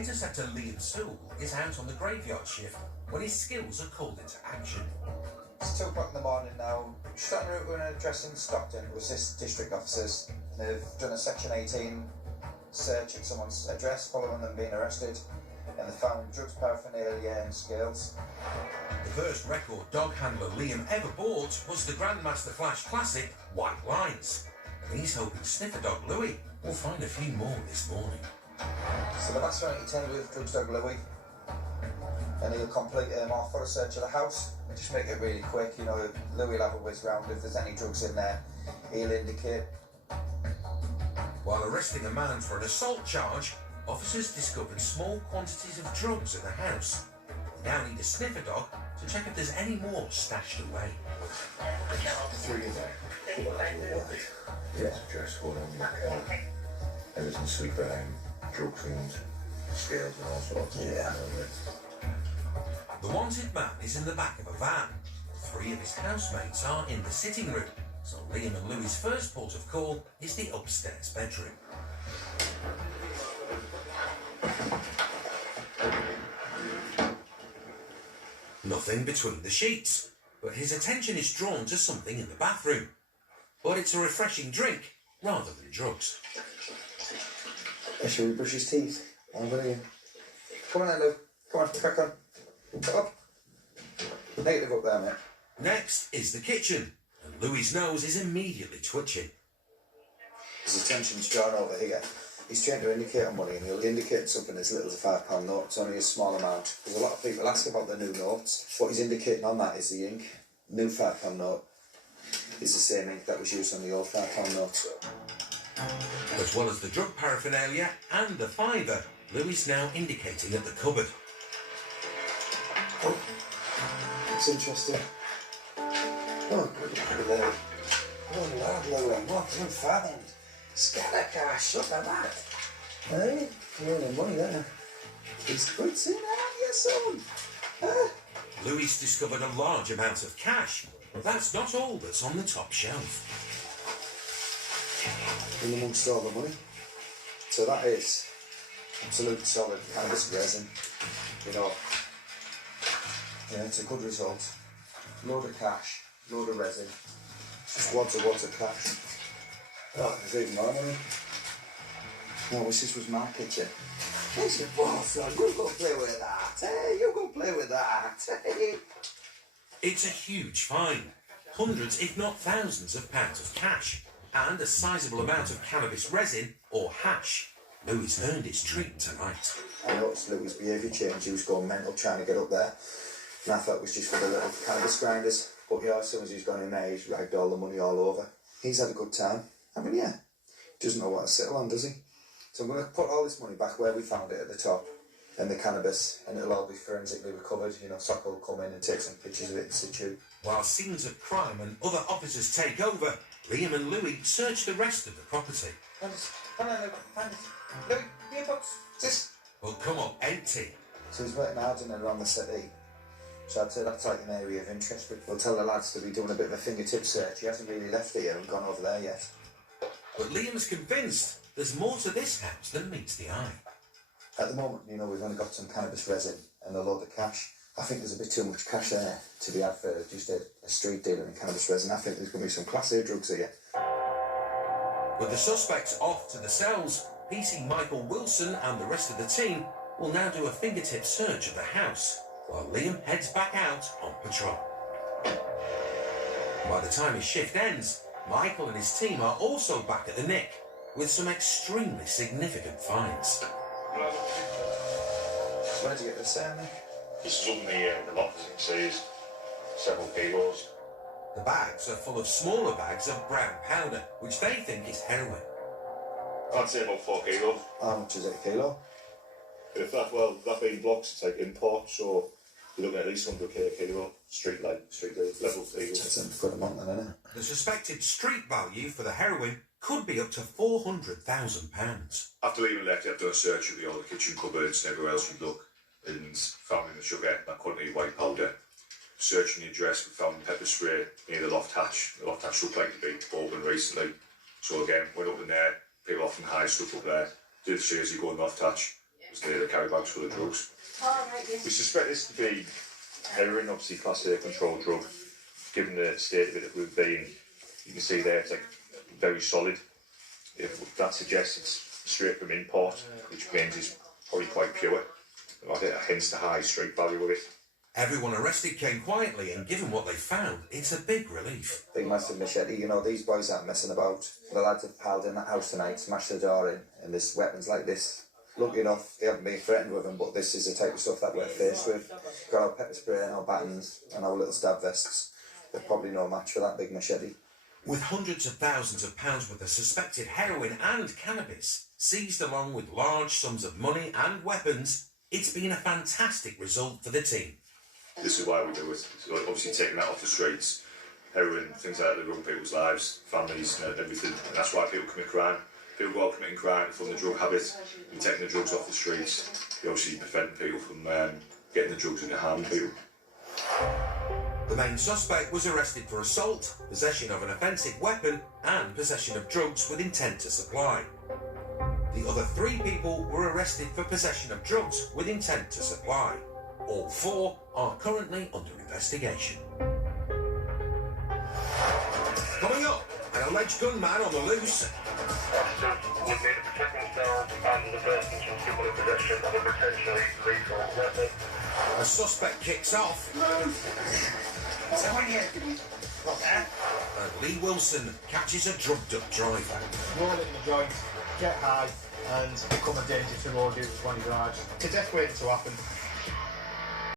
Interceptor Liam Sewell is out on the graveyard shift when his skills are called into action. It's 2 o'clock in the morning now. Just on route with an address in Stockton to assist district officers. They've done a Section 18 search at someone's address following them being arrested, and they found drugs, paraphernalia and scales. The first record dog handler Liam ever bought was the Grandmaster Flash Classic White Lines, and he's hoping sniffer dog Louis will find a few more this morning. So the master attended with drugs dog Louis, and he'll complete a more thorough search of the house and just make it really quick. You know, Louis will have a whiz round. If there's any drugs in there, he'll indicate. While arresting a man for an assault charge, officers discovered small quantities of drugs in the house. They now need a sniffer dog to check if there's any more stashed away. 3 of them. Yeah. Just one on the everything sweet behind drugs and scales and all sorts. Yeah. The wanted man is in the back of a van. 3 of his housemates are in the sitting room, so Liam and Louis' first port of call is the upstairs bedroom. Nothing between the sheets, but his attention is drawn to something in the bathroom. But it's a refreshing drink rather than drugs. Shall we brush his teeth? I'm going to. Come on then, Lou. Come on, crack on. Up. Negative up there, mate. Next is the kitchen, and Louis' nose is immediately twitching. His attention's drawn over here. He's trying to indicate on money, and he'll indicate something as little as a £5 note. It's only a small amount. There's a lot of people ask about the new notes. What he's indicating on that is the ink. New £5 note is the same ink that was used on the old £5 note. As well as the drug paraphernalia and the fiver, Louis now indicating at the cupboard. Oh, it's interesting. Oh, good there. Oh, Lord, Louis, what you find? Scattercash, look at that. Hey, you're earning money there. He's good soon, aren't you, son? Huh? Louis discovered a large amount of cash, but that's not all that's on the top shelf. In amongst all the money. So that is absolute solid cannabis resin. You know, yeah, it's a good result. Load of cash, load of resin, just wads of cash. Oh, there's even more money. No, wish this was my kitchen. Where's your ball, son? You go play with that. Hey, you go play with that. Hey. It's a huge find. Hundreds, if not thousands of pounds of cash. And a sizable amount of cannabis resin, or hash. Louis earned his treat tonight. I noticed Louis' behaviour changed. He was going mental trying to get up there. And I thought it was just for the little cannabis grinders. But yeah, as soon as he's gone in there, he's ragged all the money all over. He's had a good time. I mean, yeah, he doesn't know what to settle on, does he? So I'm going to put all this money back where we found it at the top, and the cannabis, and it'll all be forensically recovered. You know, Sock will come in and take some pictures of it in situ. While scenes of crime and other officers take over, Liam and Louis search the rest of the property. Come on, Louis, here, folks. This. But come up empty. So he's working hard in and around the city. So I'd say that's like an area of interest, but we'll tell the lads to be doing a bit of a fingertip search. He hasn't really left here and gone over there yet. But Liam's convinced there's more to this house than meets the eye. At the moment, you know, we've only got some cannabis resin and a load of cash. I think there's a bit too much cash there to be had for just a street dealer in cannabis resin. I think there's going to be some Class A drugs here. With the suspects off to the cells, PC Michael Wilson and the rest of the team will now do a fingertip search of the house, while Liam heads back out on patrol. By the time his shift ends, Michael and his team are also back at the nick, with some extremely significant finds. Where did you get this, Nick? This is up in the loft, as you can see, is several kilos. The bags are full of smaller bags of brown powder, which they think is heroin. I'd say about 4 kilos. How much is it a kilo? If that, well, that being blocks, it's like import, so you're looking at least 100k a kilo, street level legal. That's £1 a month then, isn't it? The suspected street value for the heroin could be up to £400,000. After leaving left, you have to do a search of all the kitchen cupboards and everywhere else we look, and found in the sugar that quantity of white powder. Searching the address, we found pepper spray near the loft hatch. The loft hatch looked like to be opened recently. So again, went up in there, people often hide stuff up there. Do the stairs, you go in the loft hatch. was near the carry bags full of drugs. Oh, right, yes. We suspect this to be heroin, obviously class A controlled drug. Given the state of it that we've been, you can see there it's like very solid. If that suggests it's straight from import, which means it's probably quite pure. Hence the high street value of it. Everyone arrested came quietly, and given what they found, it's a big relief. Big massive machete, you know, these boys aren't messing about. The lads have piled in that house tonight, smashed the door in, and there's weapons like this. Lucky enough, they haven't been threatened with them, but this is the type of stuff that we're faced with. Got our pepper spray and our batons and our little stab vests. They're probably no match for that big machete. With hundreds of thousands of pounds worth of suspected heroin and cannabis seized along with large sums of money and weapons, it's been a fantastic result for the team. This is why we do it. So obviously taking that off the streets, heroin, things like that ruin people's lives, families and everything. And that's why people commit crime. People go out committing crime from the drug habit. You're taking the drugs off the streets. You're obviously preventing people from getting the drugs into harming people. The main suspect was arrested for assault, possession of an offensive weapon and possession of drugs with intent to supply. The other 3 people were arrested for possession of drugs with intent to supply. All 4 are currently under investigation. Coming up, an alleged gunman on the loose. Officers would need to protect themselves and the persons from civil possession of a potentially lethal weapon. A suspect kicks off. And Lee Wilson catches a drugged-up driver. Roll it in the joint, get high, and become a danger to road users when he drives. It's a death waiting to happen.